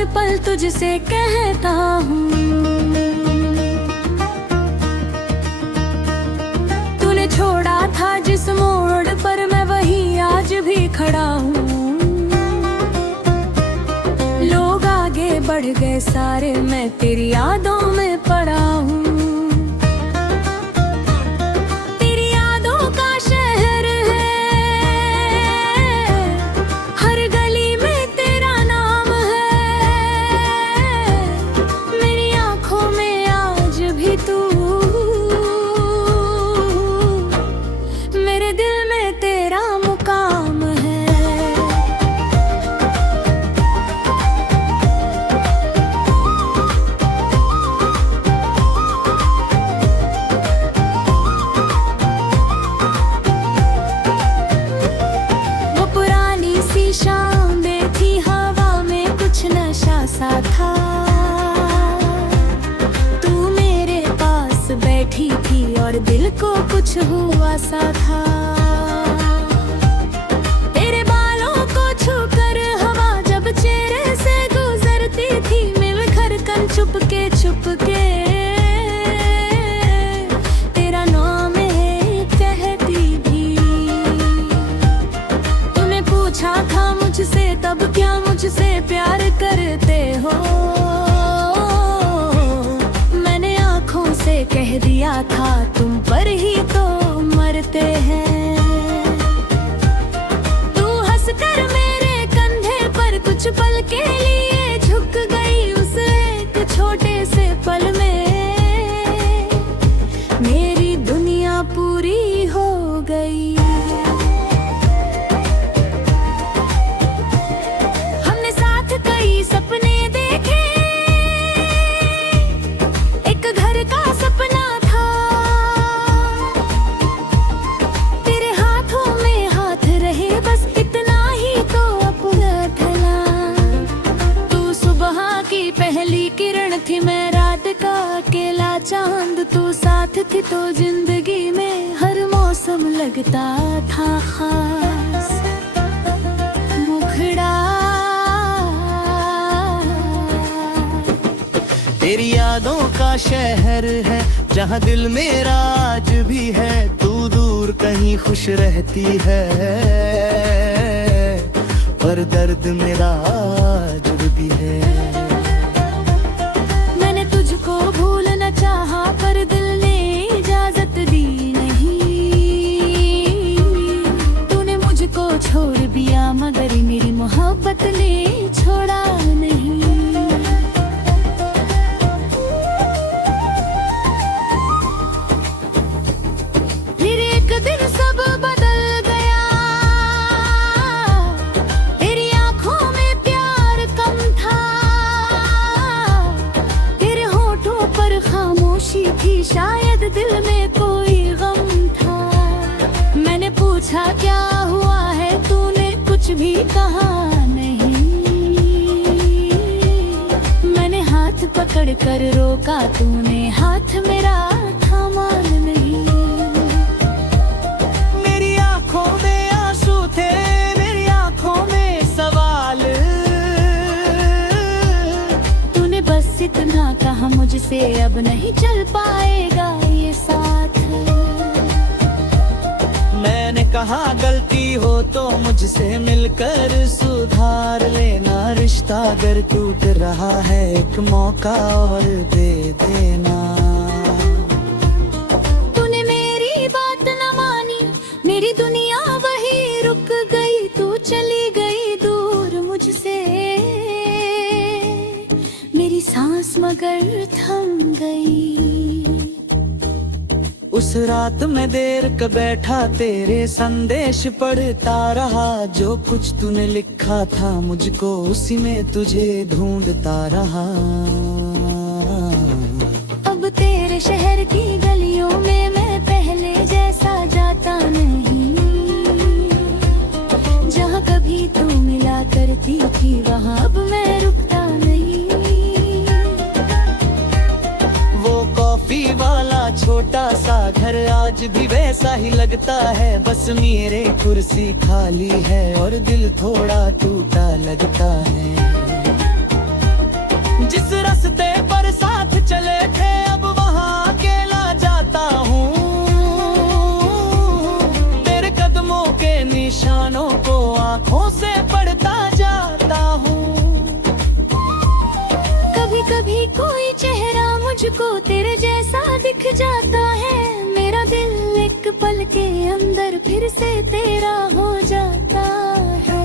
हर पल तुझसे कहता हूँ। तूने छोड़ा था जिस मोड़ पर मैं वहीं आज भी खड़ा हूँ। लोग आगे बढ़ गए सारे, मैं तेरी यादों में पड़ा हूँ। था तू मेरे पास बैठी थी और दिल को कुछ हुआ सा था। तेरे बालों को छूकर हवा जब चेहरे से गुजरती थी, मिलकर कन चुपके चुपके तेरा नाम कहती भी। तूने पूछा था मुझसे तब क्या मुझसे प्यार करते हो, मैंने आँखों से कह दिया था तुम पर ही तो मरते हैं। तू हंसकर मेरे कंधे पर कुछ पल के लिए झुक गई, उस एक छोटे से पल में मेरी दुनिया पूरी हो गई। पहली किरण थी मैं रात का अकेला चांद, तू साथ थी तो जिंदगी में हर मौसम लगता था खास। मुखड़ा तेरी यादों का शहर है जहाँ दिल मेरा आज भी है, तू दूर कहीं खुश रहती है पर दर्द मेरा आज भी है। चाहा पर दिल ने इजाजत दी नहीं, तूने मुझको छोड़ दिया मगर मेरी मोहब्बत ने छोड़ा नहीं। फिर एक दिन सब बदल गया, तेरी आंखों में प्यार कम था, तेरे होठों पर खामोशी थी, शायद दिल में कोई गम था। मैंने पूछा क्या हुआ है, तूने कुछ भी कहा नहीं। मैंने हाथ पकड़ कर रोका, तूने हाथ मेरा थामा नहीं। मेरी आंखों में आंसू थे, मेरी आंखों में सवाल, तूने बस इतना कहा मुझसे अब नहीं चल पाएगा ये साथ। मैंने कहा गलती हो तो मुझसे मिलकर सुधार लेना, रिश्ता अगर टूट रहा है एक मौका और दे देना। तूने मेरी बात न मानी, मेरी दुनिया वही रुक गई, तू चली गई दूर मुझसे, मेरी सांस मगर थम गई। उस रात में देर क बैठा तेरे संदेश पढ़ता रहा, जो कुछ तूने लिखा था मुझको उसी में तुझे ढूंढता रहा। अब तेरे शहर की गलियों में मैं पहले जैसा जाता नहीं, जहाँ कभी तू मिला करती थी वहाँ अब मैं रुकता नहीं। वो कॉफी वाला छोटा सा घर आज भी वैसा ही लगता है, बस मेरे कुर्सी खाली है और दिल थोड़ा टूटा लगता है। कभी कोई चेहरा मुझको तेरे जैसा दिख जाता है, मेरा दिल एक पल के अंदर फिर से तेरा हो जाता है।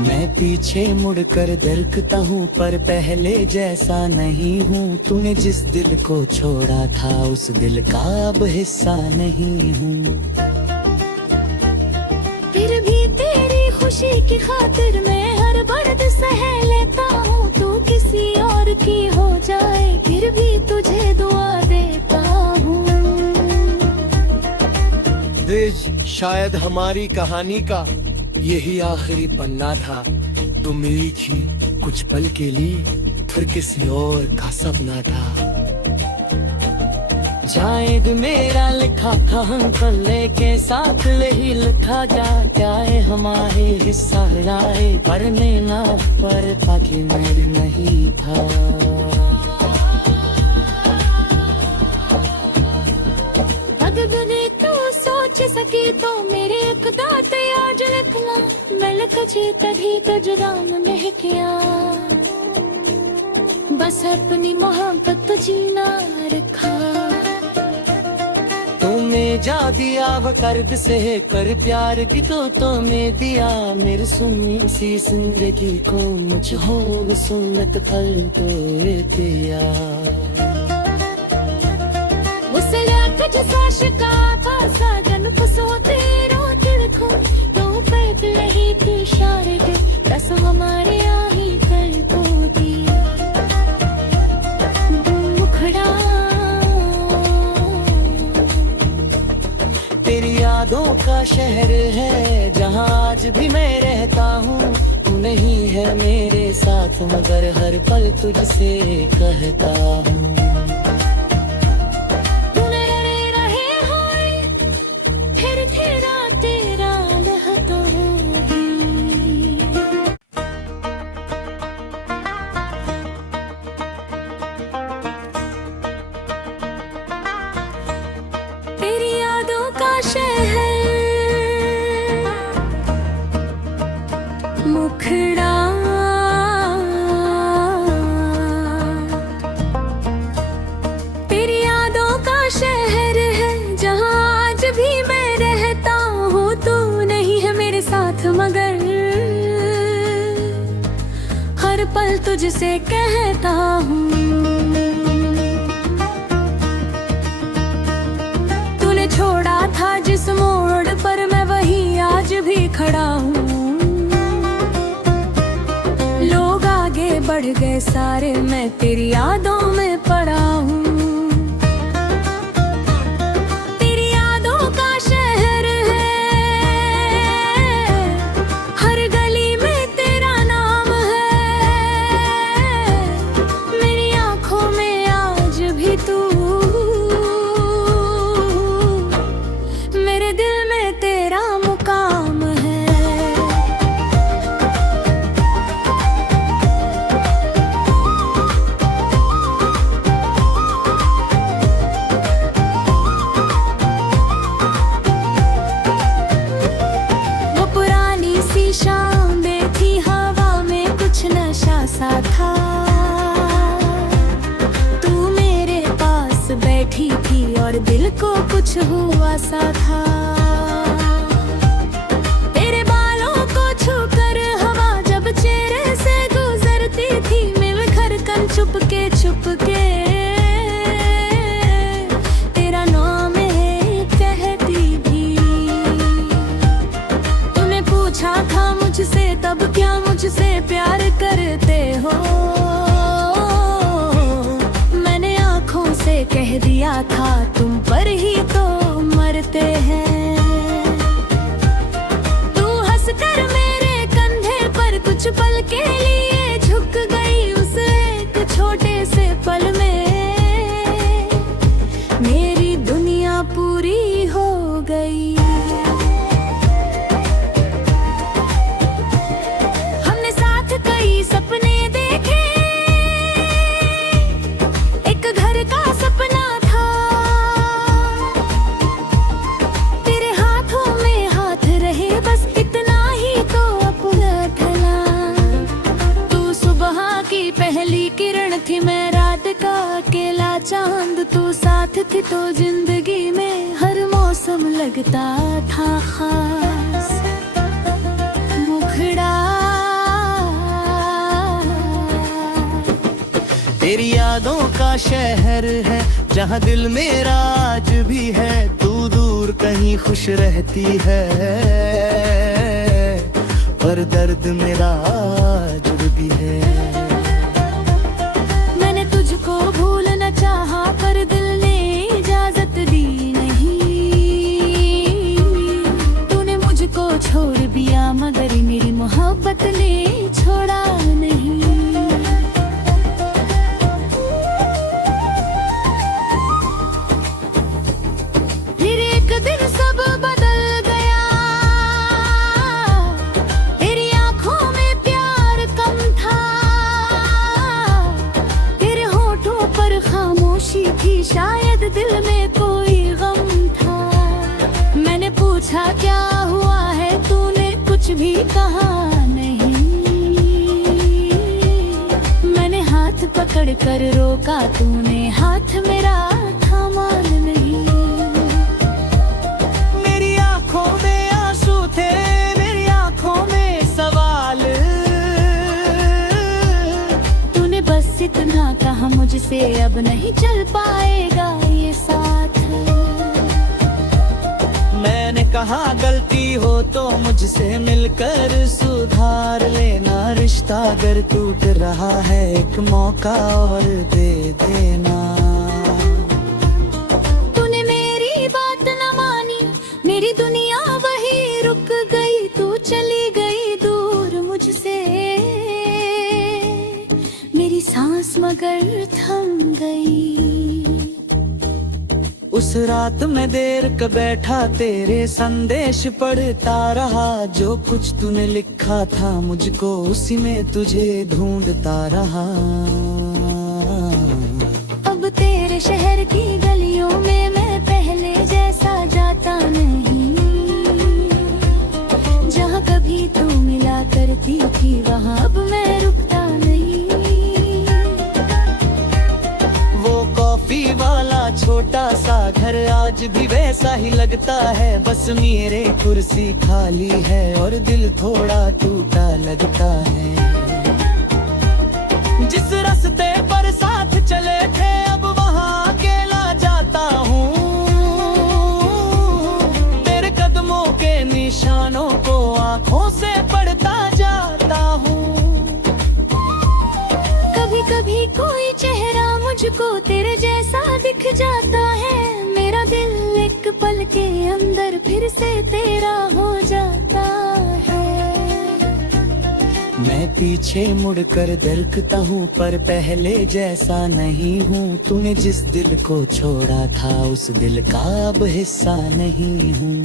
मैं पीछे मुड़कर देखता हूँ पर पहले जैसा नहीं हूँ। तूने जिस दिल को छोड़ा था उस दिल का अब हिस्सा नहीं हूँ। फिर भी तेरी खुशी की खातिर मैं हर दर्द सह लेता हूँ। तू किसी और की हो जाए फिर भी तुझे दुआ देता हूँ। दिज, शायद हमारी कहानी का यही आखिरी पन्ना था। तुम मिली थी कुछ पल के लिए, फिर किसी और का सपना था। शायद मेरा लिखा था हम पल्ले के साथ ही लिखा जा जाए, हमारे हिस्सा लाए पर नैना पर बाकी मेरी नहीं था। अगर तू सोच सकी तो मेरे एक दात आज लिखना, मैं लिख जी तभी तुझराम नहीं किया। बस अपनी मोहब्बत तो जीना रखा। तूने जा दिया वक़्त से कर प्यार की तो में दिया, मेरी सुनी सी जिंदगी को मुझ हो सुन्नत पल को दिया। मुझसे जैसा शिका था साजन फसो तेरो दिल खो, तो पैद नहीं थी इशारे दे रस हमारे आही कर को दिया। मुखड़ा तेरी यादों का शहर है जहाँ आज भी मैं रहता हूँ। तू नहीं है मेरे साथ मगर हर पल तुझसे कहता हूँ। तेरी यादों का शहर मुखड़ा, तेरी यादों का शहर है जहाँ आज भी मैं रहता हूँ। तू नहीं है मेरे साथ मगर हर पल तुझसे कहता हूँ। छोड़ा था जिस मोड़ पर मैं वहीं आज भी खड़ा हूँ। लोग आगे बढ़ गए सारे, मैं तेरी यादों में पड़ा हूँ। तेरी यादों का शहर है, हर गली में तेरा नाम है। मेरी आँखों में आज भी तू, मेरे दिल में तेरा मुकाम है। वो पुरानी सी शाम थी, हवा में कुछ नशा सा था। तू मेरे पास बैठी थी और दिल को कुछ हुआ सा था। तेरे बालों को छूकर हवा जब चेहरे से गुजरती थी, मिलकर कन चुपके चुपके तेरा नाम कहती भी। तूने पूछा था मुझसे तब क्या मुझसे प्यार करते हो, मैंने आँखों से कह दिया था तुम पर ही तो मरते हैं। तू हंसकर मेरे कंधे पर कुछ पल के लिए झुक गई, उस एक छोटे से पल में मेरी दुनिया पूरी हो गई। हमने साथ कई सपने देखे, एक घर का सपना था। थी मैं रात का अकेला चांद, तू साथ थी तो जिंदगी में हर मौसम लगता था खास। मुखड़ा तेरी यादों का शहर है जहाँ दिल मेरा आज भी है, तू दूर कहीं खुश रहती है पर दर्द मेरा जुड़ भी है। मैंने तुझको भूलना चाहा पर दिल ने इजाजत दी नहीं। तूने मुझको छोड़ दिया मगर मेरी मोहब्बत ने छोड़ा नहीं। फिर एक दिन सब बदल गया, तेरी आंखों में प्यार कम था, तेरे होठों पर खामोशी थी, शायद दिल में कोई गम था। मैंने पूछा क्या हुआ है, तूने कुछ भी कहा नहीं। मैंने हाथ पकड़ कर रोका, तूने हाथ मेरा थामा नहीं। मेरी आंखों में आंसू थे, मेरी आंखों में सवाल, तूने बस इतना कहा मुझसे, अब नहीं चल पाएगा ये साथ। मैंने कहा गलती हो तो मुझसे मिलकर सुधार लेना, रिश्ता अगर टूट रहा है एक मौका और दे देना। तूने मेरी बात न मानी, मेरी दुनिया वही रुक गई, तू चली गई दूर मुझसे, मेरी सांस मगर थम गई। उस रात में देर क बैठा तेरे संदेश पढ़ता रहा, जो कुछ तूने लिखा था मुझको उसी में तुझे ढूंढता रहा। अब तेरे शहर की गलियों में मैं पहले जैसा जाता नहीं, जहाँ कभी तू मिला करती थी वहाँ अब मैं रुकता नहीं। वो कॉफी वाला छोटा सा घर आज भी वैसा ही लगता है, बस मेरे कुर्सी खाली है और दिल थोड़ा टूटा लगता है। जिस रास्ते पर साथ चले थे अब वहाँ अकेला जाता हूँ, तेरे कदमों के निशानों को आँखों से पढ़ता जाता हूँ। कभी कभी कोई चेहरा मुझको तेरे जैसा दिख जाता है, मेरा दिल एक पल के अंदर फिर से तेरा हो जाता है। मैं पीछे मुड़कर देखता हूँ पर पहले जैसा नहीं हूँ, तूने जिस दिल को छोड़ा था उस दिल का अब हिस्सा नहीं हूँ।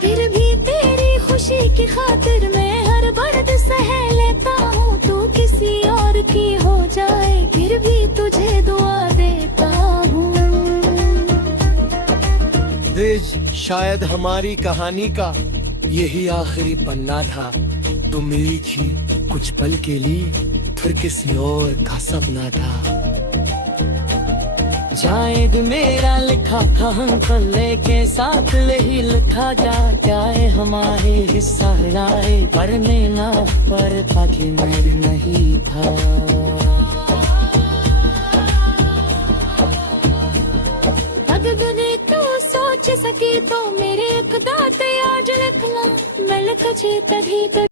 फिर भी तेरी खुशी की खातिर मैं हर दर्द सह लेता हूँ, तू किसी और की हो जाए फिर भी तुझे दुआ देता हूँ। दिज शायद हमारी कहानी का यही आखिरी पन्ना था, तुम मिली थी कुछ पल के लिए, फिर किसी और का सपना था। शायद मेरा लिखा था हम कल्ले के साथ ही लिखा जाए, हमारे हिस्सा राय पर नैना पर बाकी मेरी नहीं था। अगर तू सोच सकी तो मेरे खुदा ते आज लिखना, मैं लिख तभी